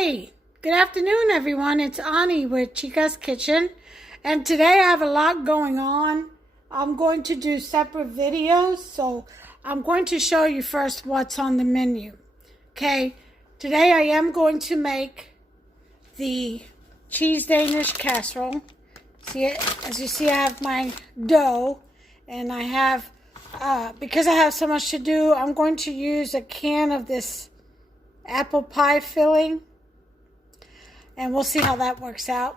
Hey, good afternoon, everyone. It's Ani with Chica's Kitchen, and today I have a lot going on. I'm going to do separate videos, so I'm going to show you first what's on the menu. Okay, today I am going to make the cheese Danish casserole. See it? As you see, I have my dough, and I have, because I have so much to do, I'm going to use a can of this apple pie filling, and we'll see how that works out.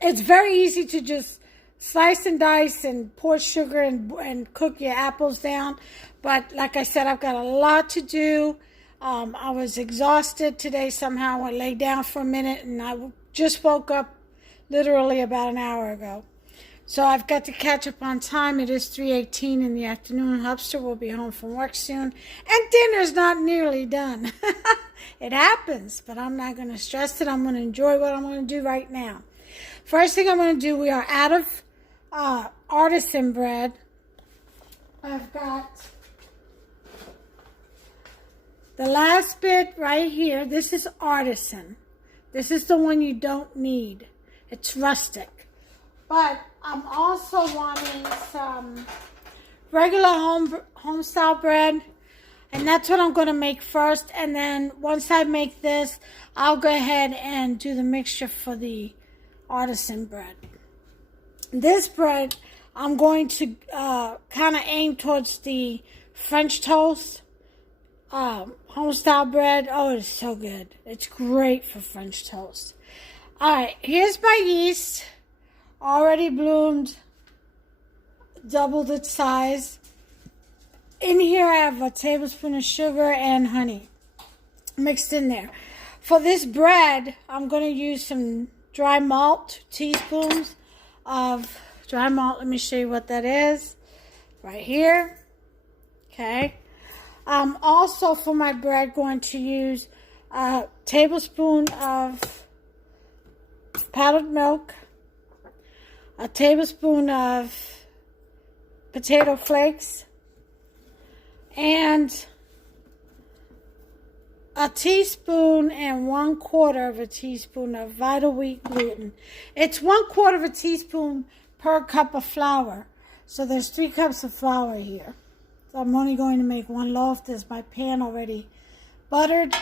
It's very easy to just slice and dice and pour sugar and cook your apples down, but like I said, I've got a lot to do. I was exhausted today somehow. I laid down for a minute and I just woke up literally about an hour ago. So I've got to catch up on time. It is 3:18 in the afternoon. Hubster will be home from work soon. And dinner's not nearly done. It happens, but I'm not going to stress it. I'm going to enjoy what I'm going to do right now. First thing I'm going to do, we are out of artisan bread. I've got the last bit right here. This is artisan. This is the one you don't need. It's rustic. But I'm also wanting some regular homestyle bread, and that's what I'm going to make first. And then once I make this, I'll go ahead and do the mixture for the artisan bread. This bread, I'm going to kind of aim towards the French toast homestyle bread. Oh, it's so good. It's great for French toast. All right, here's my yeast. Already bloomed, doubled its size. In here I have a tablespoon of sugar and honey mixed in there. For this bread, I'm going to use some dry malt, 2 teaspoons of dry malt. Let me show you what that is. Right here. Okay. I'm also for my bread going to use a tablespoon of powdered milk, a tablespoon of potato flakes, and a teaspoon and 1/4 of a teaspoon of vital wheat gluten. It's 1/4 of a teaspoon per cup of flour. So there's 3 cups of flour here. So I'm only going to make 1 loaf. There's my pan already buttered.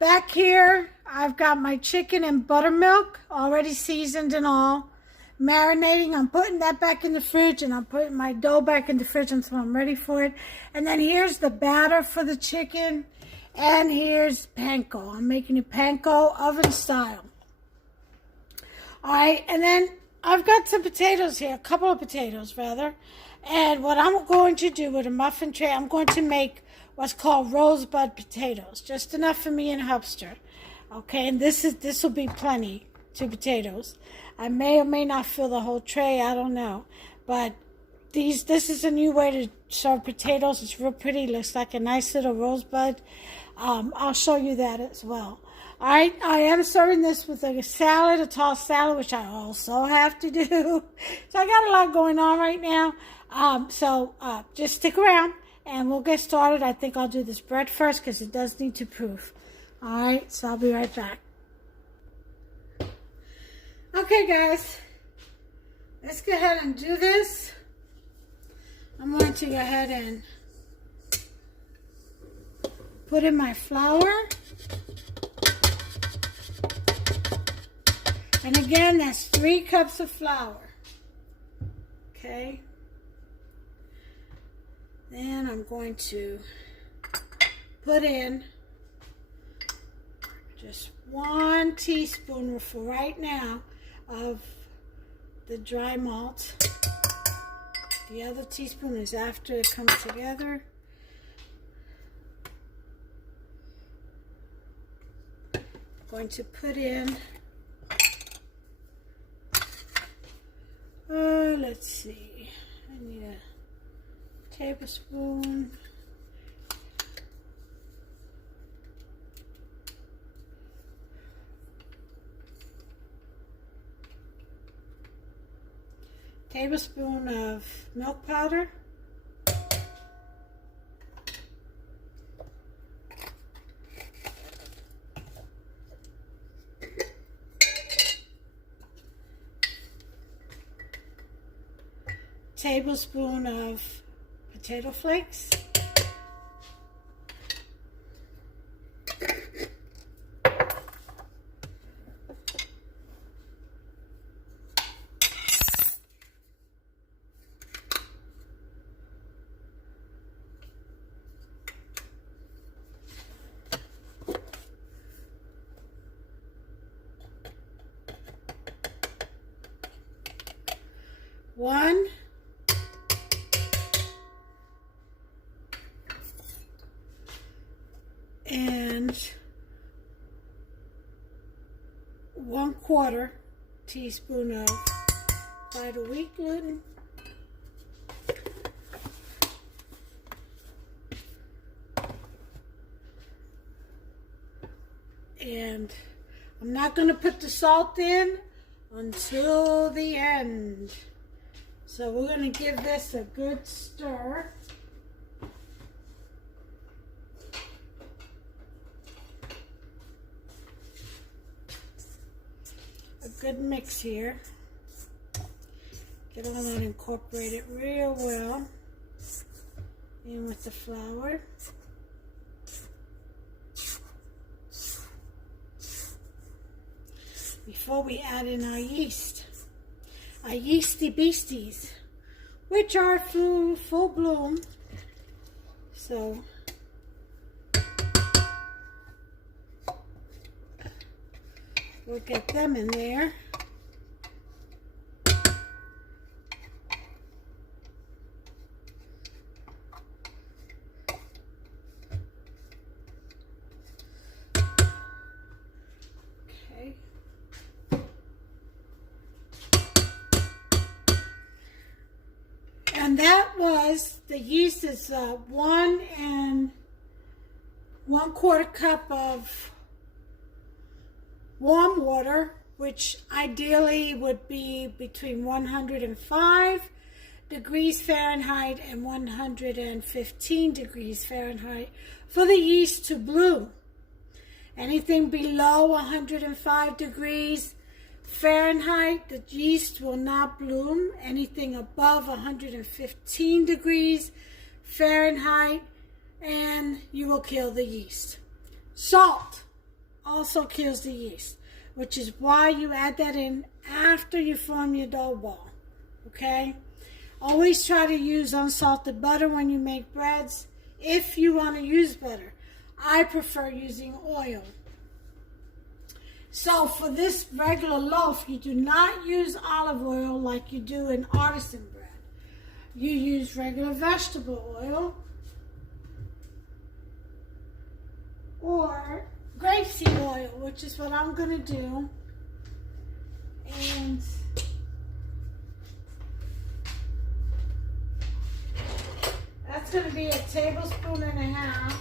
Back here, I've got my chicken and buttermilk already seasoned and all. Marinating. I'm putting that back in the fridge, and I'm putting my dough back in the fridge until I'm ready for it. And then here's the batter for the chicken, and here's panko. I'm making it panko oven style. All right, and then I've got some potatoes here, a couple of potatoes rather. And what I'm going to do with a muffin tray, I'm going to make what's called rosebud potatoes, just enough for me and Hubster. Okay, and this will be plenty. 2 potatoes. I may or may not fill the whole tray, I don't know. But this is a new way to serve potatoes. It's real pretty. Looks like a nice little rosebud. I'll show you that as well. Alright, I am serving this with a salad, a tossed salad, which I also have to do. So I got a lot going on right now. Just stick around and we'll get started. I think I'll do this bread first because it does need to proof. Alright, so I'll be right back. Okay, guys, let's go ahead and do this. I'm going to go ahead and put in my flour. And again, that's 3 cups of flour. Okay. Then I'm going to put in just 1 teaspoon for right now of the dry malt. The other teaspoon is after it comes together. I'm going to put in, let's see, I need a tablespoon. Tablespoon of milk powder, tablespoon of potato flakes. One, and 1/4 teaspoon of vital wheat gluten. And I'm not going to put the salt in until the end. So we're going to give this a good stir. A good mix here. Get all that incorporated real well in with the flour. Before we add in our yeast. Our yeasty beasties, which are full bloom. So we'll get them in there. Okay. And that was, the yeast is 1 1/4 cup of warm water, which ideally would be between 105 degrees Fahrenheit and 115 degrees Fahrenheit for the yeast to bloom. Anything below 105 degrees Fahrenheit, the yeast will not bloom. Anything above 115 degrees Fahrenheit, and you will kill the yeast. Salt also kills the yeast, which is why you add that in after you form your dough ball. Okay? Always try to use unsalted butter when you make breads, if you want to use butter. I prefer using oil. So for this regular loaf, you do not use olive oil like you do in artisan bread. You use regular vegetable oil or grapeseed oil, which is what I'm going to do. And that's going to be 1.5 tablespoons.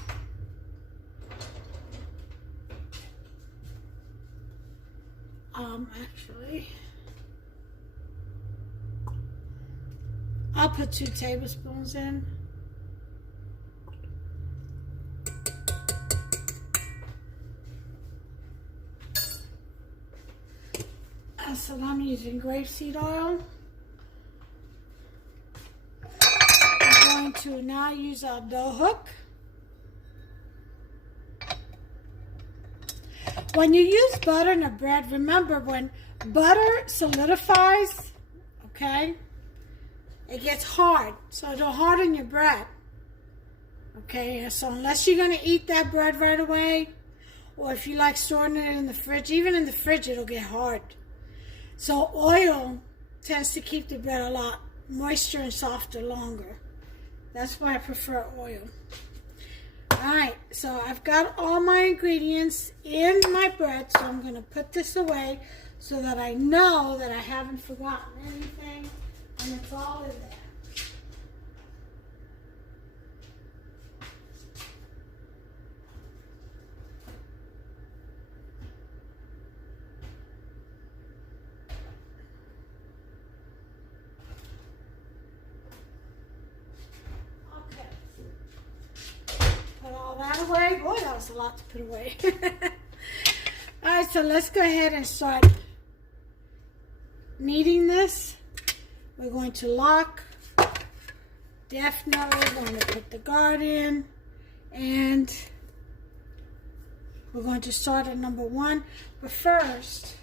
Actually, I'll put 2 tablespoons in. So I'm using grapeseed oil. I'm going to now use our dough hook. When you use butter in a bread, remember when butter solidifies, okay, it gets hard. So it'll harden your bread. Okay, so unless you're going to eat that bread right away, or if you like storing it in the fridge, even in the fridge it'll get hard. So oil tends to keep the bread a lot moisture and softer longer. That's why I prefer oil. Alright, so I've got all my ingredients in my bread, so I'm going to put this away so that I know that I haven't forgotten anything, and it's all in there. That away. Boy, that was a lot to put away. Alright, so let's go ahead and start kneading this. We're going to lock definitely want to put the guard in, and we're going to start at number 1. But first,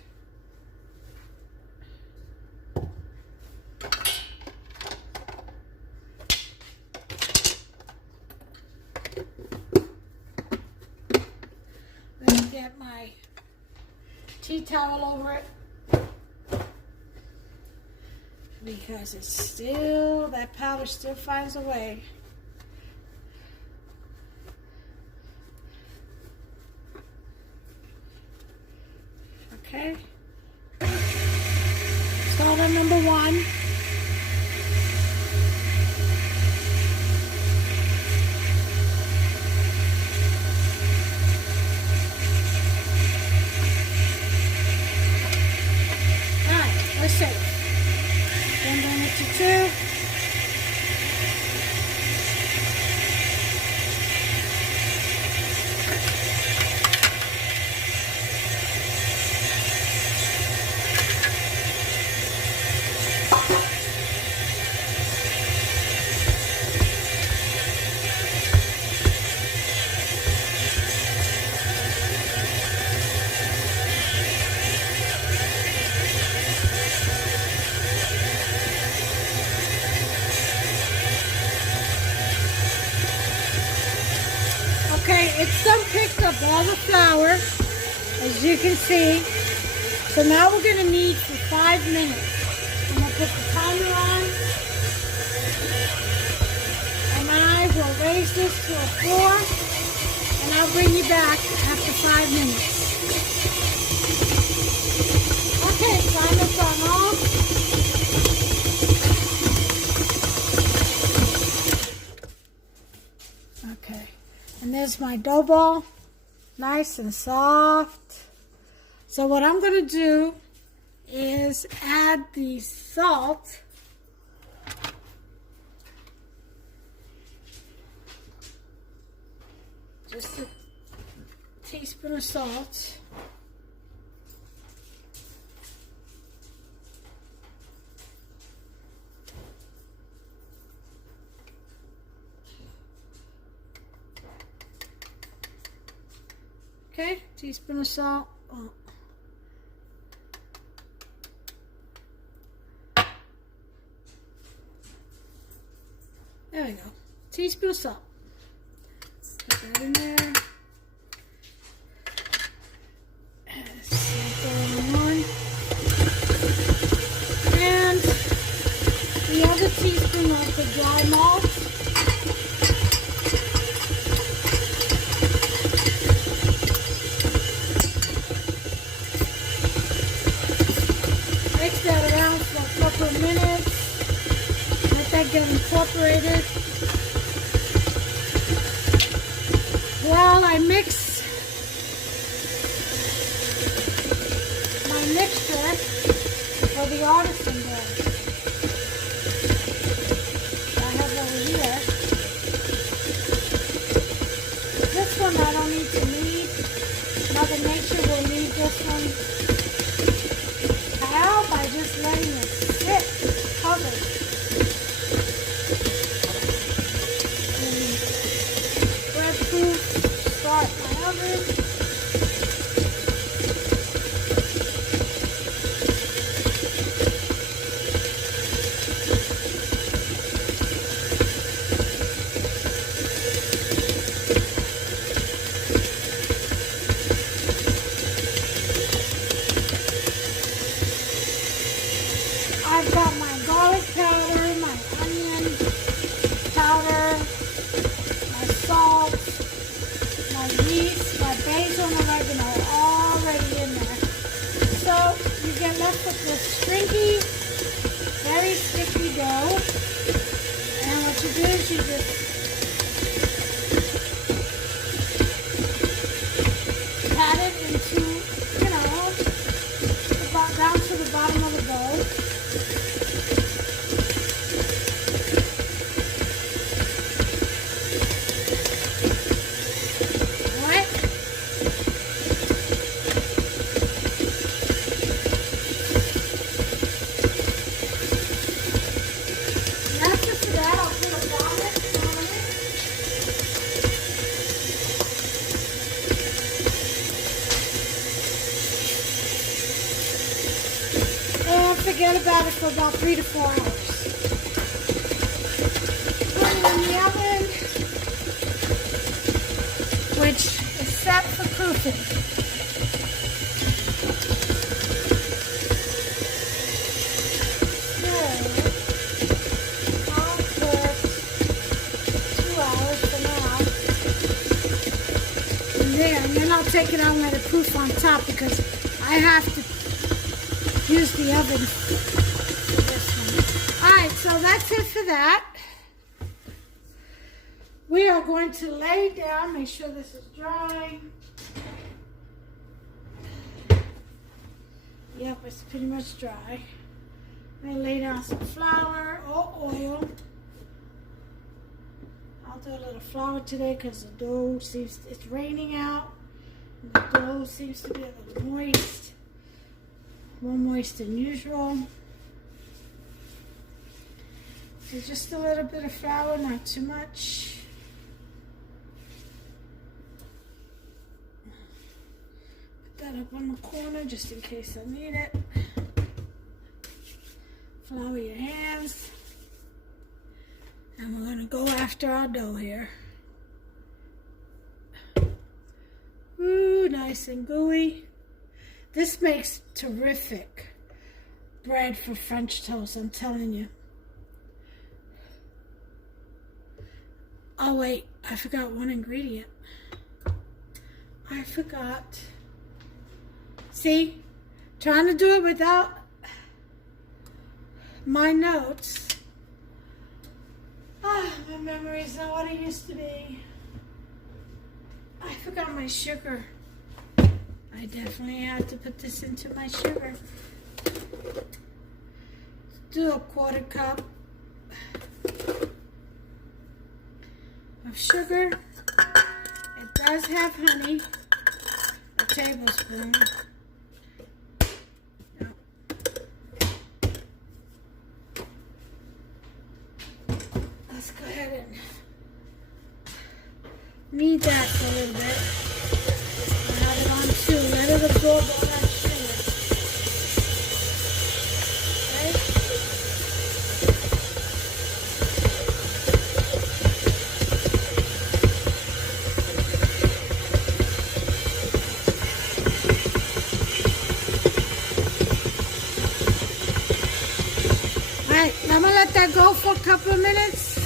let me get my tea towel over it, because it's still, that powder still finds a way. Okay. Start on number 1. Let's see. Then bring it to 2. Okay, it's done picked up all the flour, as you can see. So now we're going to knead for 5 minutes. I'm going to put the timer on, and I will raise this to a 4, and I'll bring you back after 5 minutes. Okay, timer's on off. Okay. And there's my dough ball, nice and soft. So what I'm going to do is add the salt. Just a teaspoon of salt. Okay, teaspoon of salt. Oh. There we go. Teaspoon of salt. Put that in there. And the other teaspoon of the dry malt. Mix that around for a couple of minutes. Let that get incorporated. While I mix my mixture for the artisan bread, I have over here. This one I don't need to knead. Mother Nature will knead this one by just letting it sit covered in breadproof. Start my oven. I've got my garlic powder, my onion powder, my salt, my yeast, my basil and oregano already in there. So you get left with this stringy, very sticky dough. And what you do is you just pat it into, about down to the bottom of the bowl. After that, I'll put a forget about it for about 3 to 4 hours. Put it in the oven, which is set for cooking. So, I'll put 2 hours for now. And then I'll take it out and let it proof on top because I have to use the oven for this one. Alright, so that's it for that. We are going to lay down, make sure this is dry. Yep, it's pretty much dry. I'm going to lay down some flour or oil. I'll do a little flour today because the dough it's raining out. And the dough seems to be a little moist. More moist than usual. So just a little bit of flour, not too much. Put that up on the corner just in case I need it. Flour your hands. And we're going to go after our dough here. Ooh, nice and gooey. This makes terrific bread for French toast, I'm telling you. Oh wait, I forgot one ingredient. I forgot. See, trying to do it without my notes. Ah, my memory's not what it used to be. I forgot my sugar. I definitely have to put this into my sugar. Do a 1/4 cup of sugar. It does have honey, a tablespoon. Yep. Let's go ahead and knead that for a little bit. Add it on too. Let it absorb all that sugar. Okay? Alright, I'm going to let that go for a couple of minutes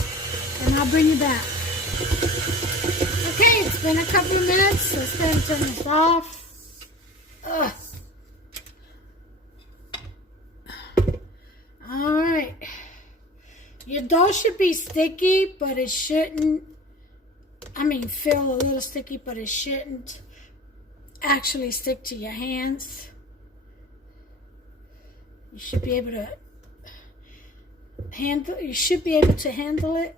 and I'll bring you back. Okay, it's been a couple of minutes. Let's go and turn this off. Ugh. Alright. Your dough should be sticky, but it shouldn't, feel a little sticky, but it shouldn't actually stick to your hands. You should be able to handle it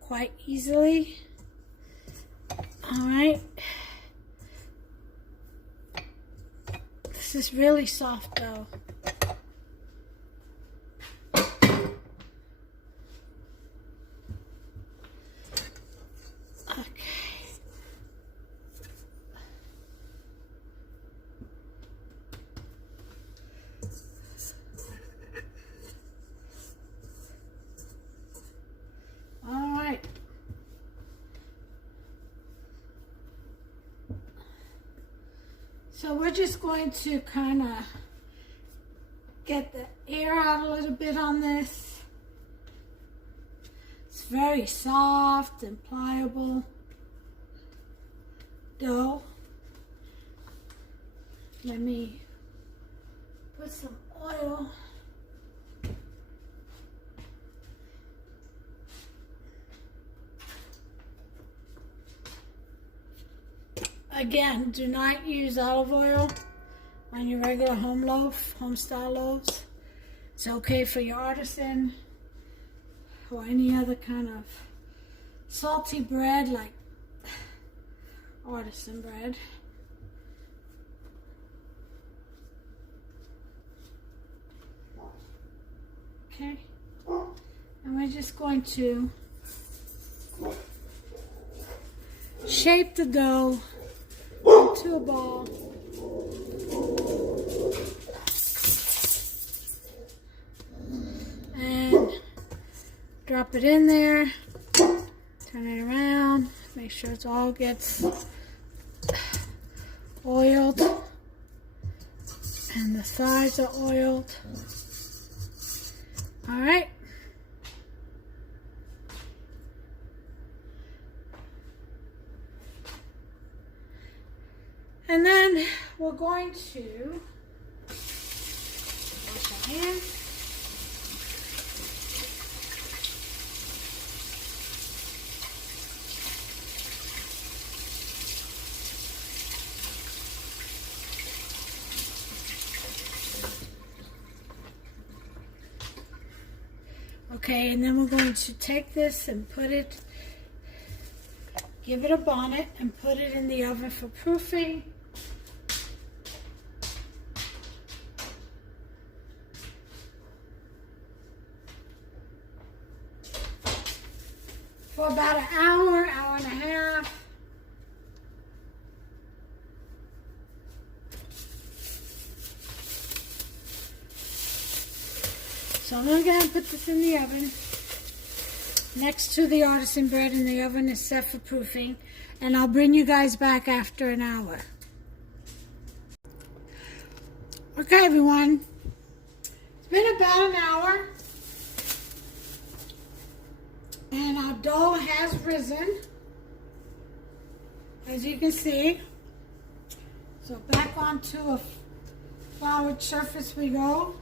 quite easily. Alright. This is really soft dough. So we're just going to kind of get the air out a little bit on this. It's very soft and pliable dough. Let me put some oil. Again, do not use olive oil on your regular Homestyle loaves. It's okay for your artisan or any other kind of salty bread like artisan bread. Okay, and we're just going to shape the dough into a ball. Drop it in there. Turn it around. Make sure it all gets oiled. And the sides are oiled. All right. And then we're going to wash our hands. Okay, and then we're going to take this and put it, give it a bonnet and put it in the oven for proofing. For about an hour, hour and a half. So I'm going to go ahead and put this in the oven next to the artisan bread, and the oven is set for proofing. And I'll bring you guys back after an hour. Okay, everyone. It's been about an hour. And our dough has risen, as you can see. So back onto a floured surface we go.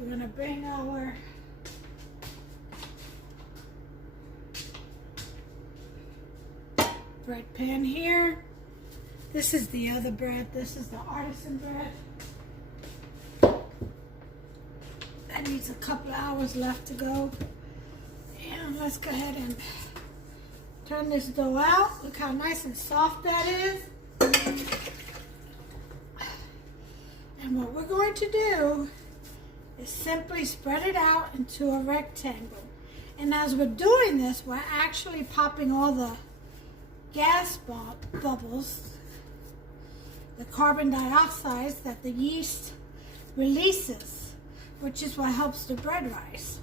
We're going to bring our bread pan here. This is the other bread. This is the artisan bread. That needs a couple hours left to go. And let's go ahead and turn this dough out. Look how nice and soft that is. And what we're going to do is simply spread it out into a rectangle. And as we're doing this, we're actually popping all the gas bubbles, the carbon dioxide that the yeast releases, which is what helps the bread rise.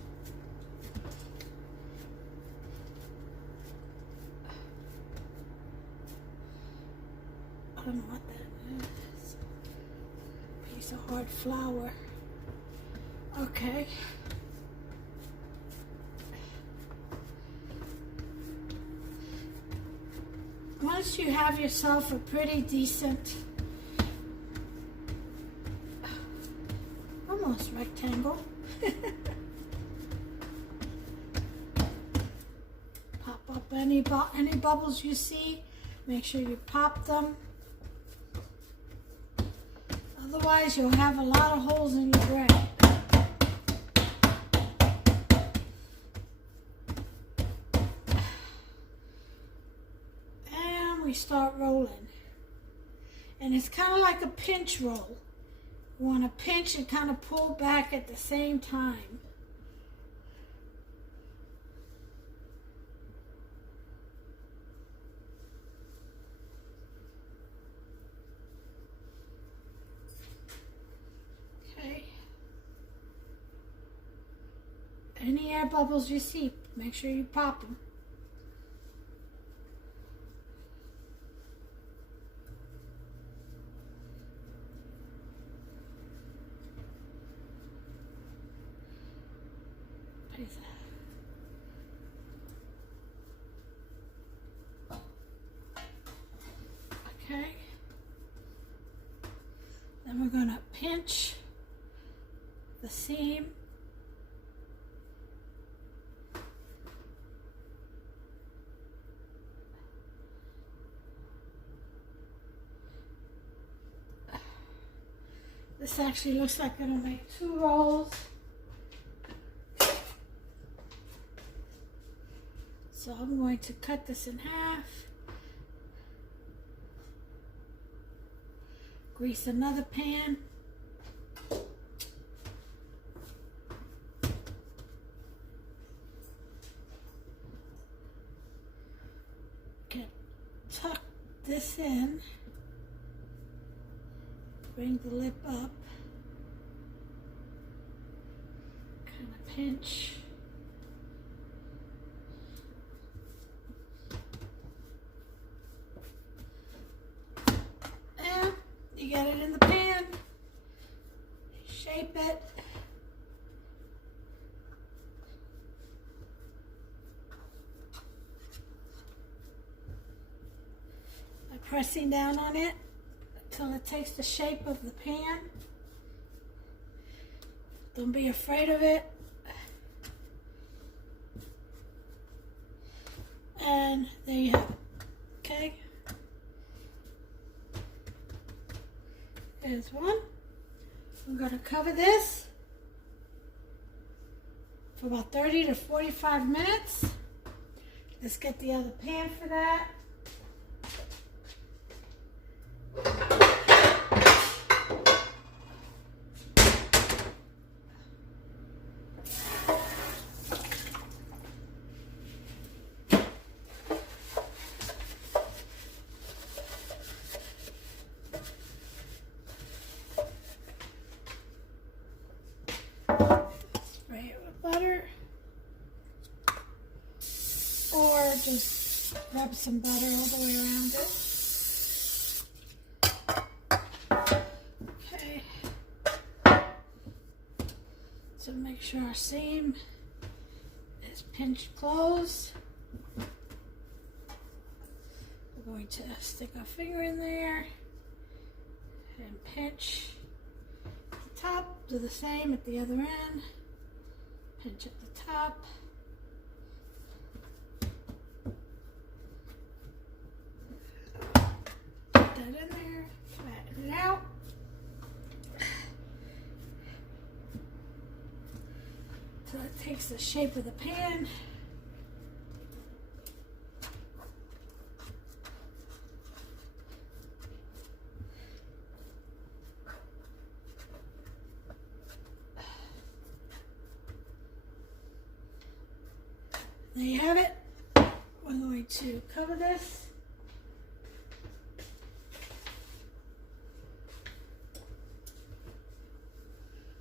I don't know what that is. Piece of hard flour. Okay. Once you have yourself a pretty decent, almost rectangle, pop up any bubbles you see. Make sure you pop them. Otherwise, you'll have a lot of holes in your bread. We start rolling, and it's kind of like a pinch roll. You want to pinch and kind of pull back at the same time. Okay. Any air bubbles you see, make sure you pop them. Okay. Then we're going to pinch the seam. This actually looks like it'll make 2 rolls. So I'm going to cut this in half. Grease another pan. Tuck this in. Bring the lip up. Kind of pinch. And you get it in the pan. Shape it. By pressing down on it until it takes the shape of the pan. Don't be afraid of it. And there you have it. Okay. There's one. I'm going to cover this for about 30 to 45 minutes. Let's get the other pan for that. Spray it with butter, or just rub some butter all the way around it. Okay. So make sure our seam is pinched closed. We're going to stick our finger in there and pinch the top. Do the same at the other end. Pinch at the top. Put that in there. Flatten it out. So it takes the shape of the pan. There you have it. We're going to cover this.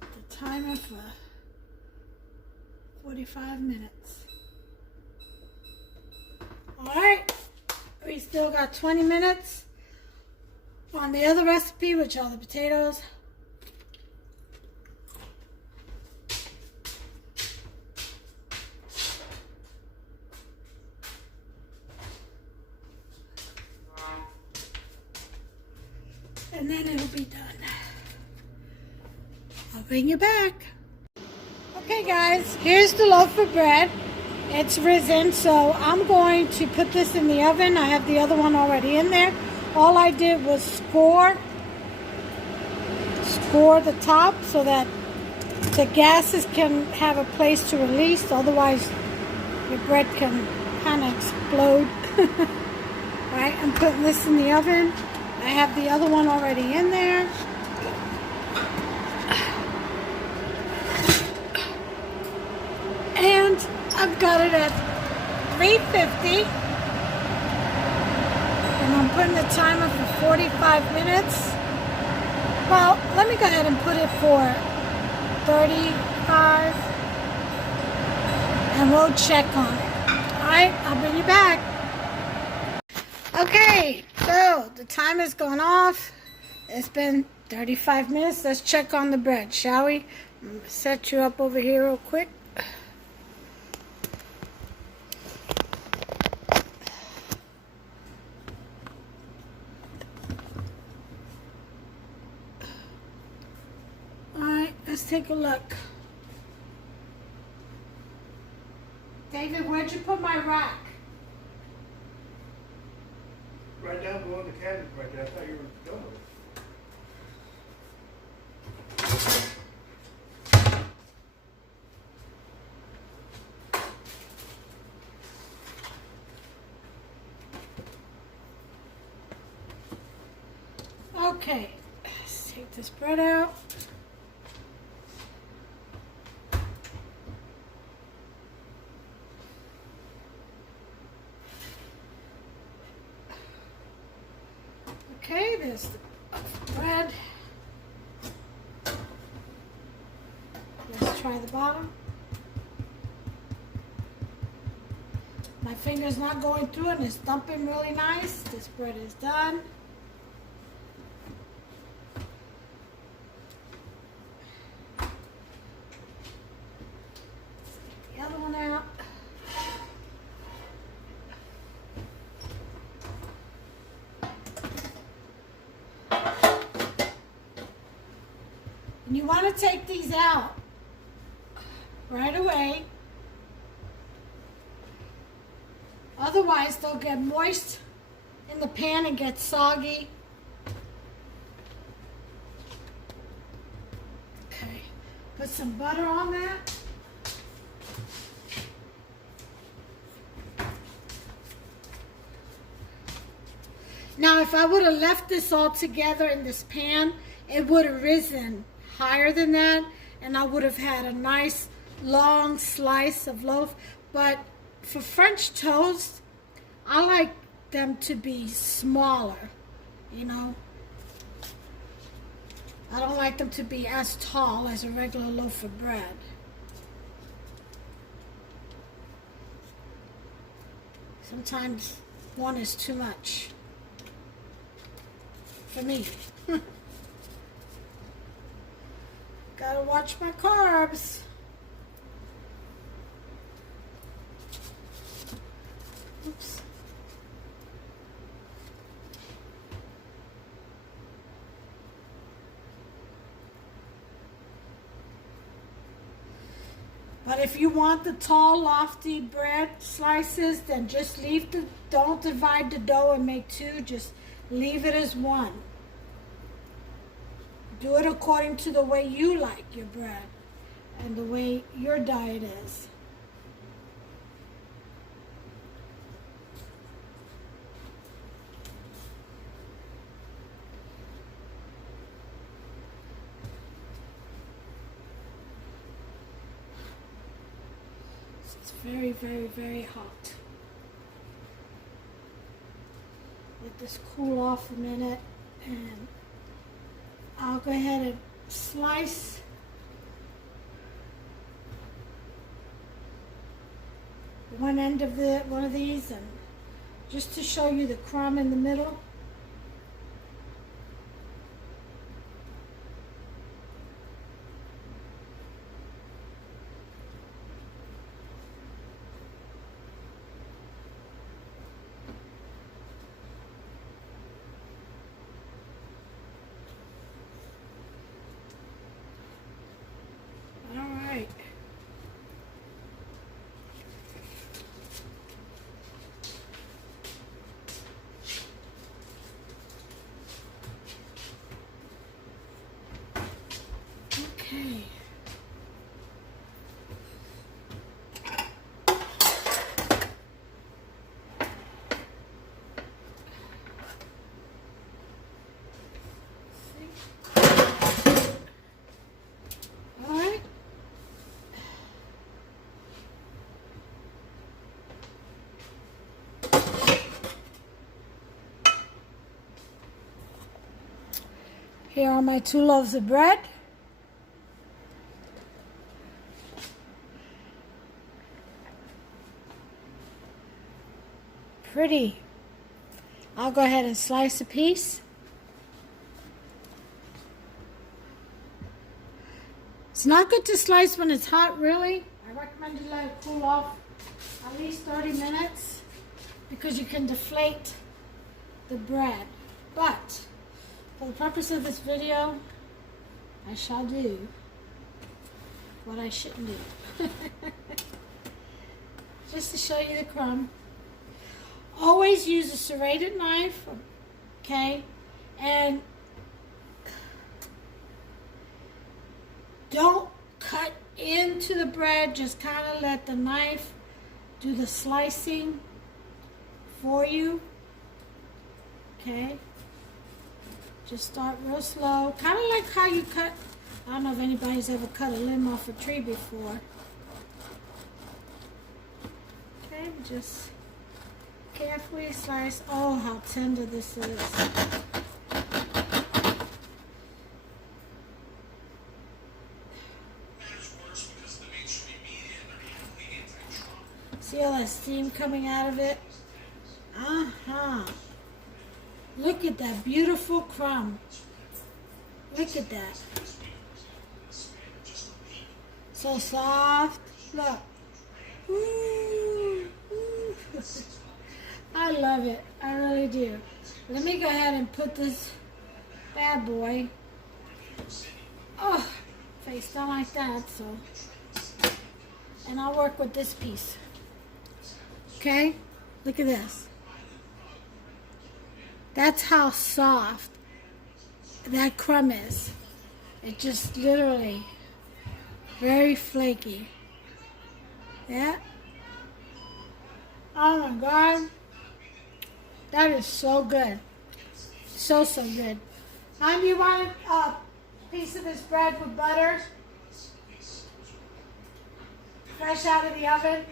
The timer for 45 minutes. All right, we still got 20 minutes on the other recipe, which are the potatoes. And then it'll be done. I'll bring you back. Okay guys, here's the loaf of bread. It's risen, so I'm going to put this in the oven. I have the other one already in there. All I did was score the top so that the gases can have a place to release. Otherwise, your bread can kind of explode. Right, I'm putting this in the oven. I have the other one already in there. And I've got it at 350. And I'm putting the timer for 45 minutes. Well, let me go ahead and put it for 35. And we'll check on it. Alright, I'll bring you back. Okay, so the timer's gone off. It's been 35 minutes. Let's check on the bread, shall we? I'm going to set you up over here real quick. Alright, let's take a look. David, where'd you put my rack? Right down below the cabinet right there. I thought you were done with it. Okay, let's take this bread out. Okay, there's the bread. Let's try the bottom. My finger's not going through it and it's dumping really nice. This bread is done. Get the other one out. And you want to take these out right away. Otherwise, they'll get moist in the pan and get soggy. Okay, put some butter on that. Now, if I would have left this all together in this pan, it would have risen higher than that, and I would have had a nice long slice of loaf. But for French toast, I like them to be smaller, you know. I don't like them to be as tall as a regular loaf of bread. Sometimes one is too much for me. Gotta watch my carbs. Oops. But if you want the tall, lofty bread slices, then just leave don't divide the dough and make two, just leave it as one. Do it according to the way you like your bread and the way your diet is. It's very, very, very hot. Let this cool off a minute, and I'll go ahead and slice one end of one of these, and just to show you the crumb in the middle. Okay. All right. Here are my 2 loaves of bread. Pretty. I'll go ahead and slice a piece. It's not good to slice when it's hot, really. I recommend you let it cool off at least 30 minutes because you can deflate the bread. But for the purpose of this video, I shall do what I shouldn't do. Just to show you the crumb. Always use a serrated knife, okay? And don't cut into the bread. Just kind of let the knife do the slicing for you, okay? Just start real slow. Kind of like how you cut, I don't know if anybody's ever cut a limb off a tree before. Okay, just carefully slice. Oh, how tender this is. See all that steam coming out of it? Look at that beautiful crumb. Look at that. So soft. Look. Ooh, ooh. I love it. I really do. Let me go ahead and put this bad boy. Oh, face don't like that, so. And I'll work with this piece. Okay? Look at this. That's how soft that crumb is. It just literally very flaky. Yeah. Oh my God. That is so good. So good. Now you want a piece of this bread with butter? Fresh out of the oven?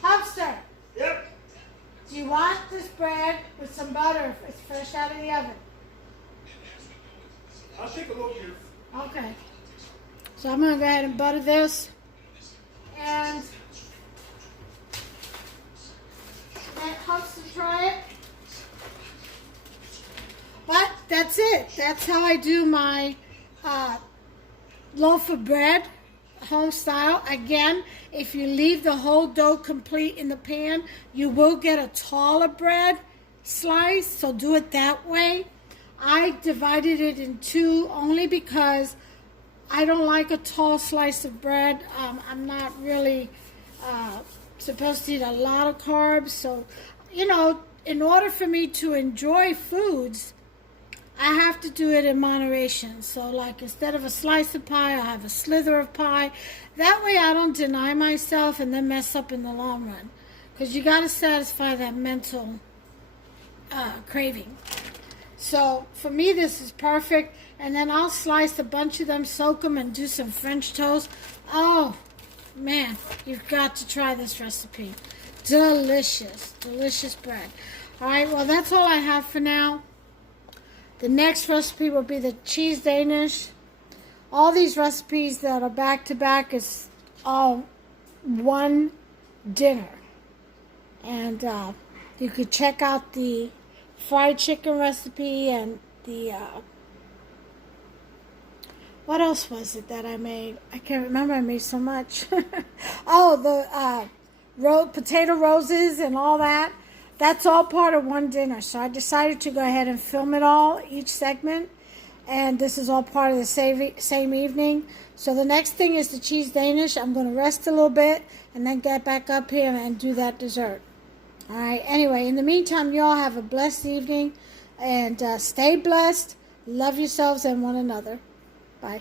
Hamster. Yep. Do you want this bread with some butter if it's fresh out of the oven? I'll take a look here. Okay. So I'm going to go ahead and butter this. And let Hamster try it. But that's it. That's how I do my loaf of bread, home style. Again, if you leave the whole dough complete in the pan, you will get a taller bread slice, so do it that way. I divided it in two only because I don't like a tall slice of bread. I'm not really supposed to eat a lot of carbs, so, you know, in order for me to enjoy foods, I have to do it in moderation. So like instead of a slice of pie, I'll have a slither of pie. That way I don't deny myself and then mess up in the long run. Because you got to satisfy that mental craving. So for me this is perfect. And then I'll slice a bunch of them, soak them, and do some French toast. Oh man, you've got to try this recipe. Delicious, delicious bread. Alright, well that's all I have for now. The next recipe will be the cheese Danish. All these recipes that are back to back is all one dinner. And you could check out the fried chicken recipe and the, what else was it that I made? I can't remember, I made so much. Oh, the potato roses and all that. That's all part of one dinner. So I decided to go ahead and film it all, each segment. And this is all part of the same evening. So the next thing is the cheese Danish. I'm going to rest a little bit and then get back up here and do that dessert. All right. Anyway, in the meantime, you all have a blessed evening. And stay blessed. Love yourselves and one another. Bye.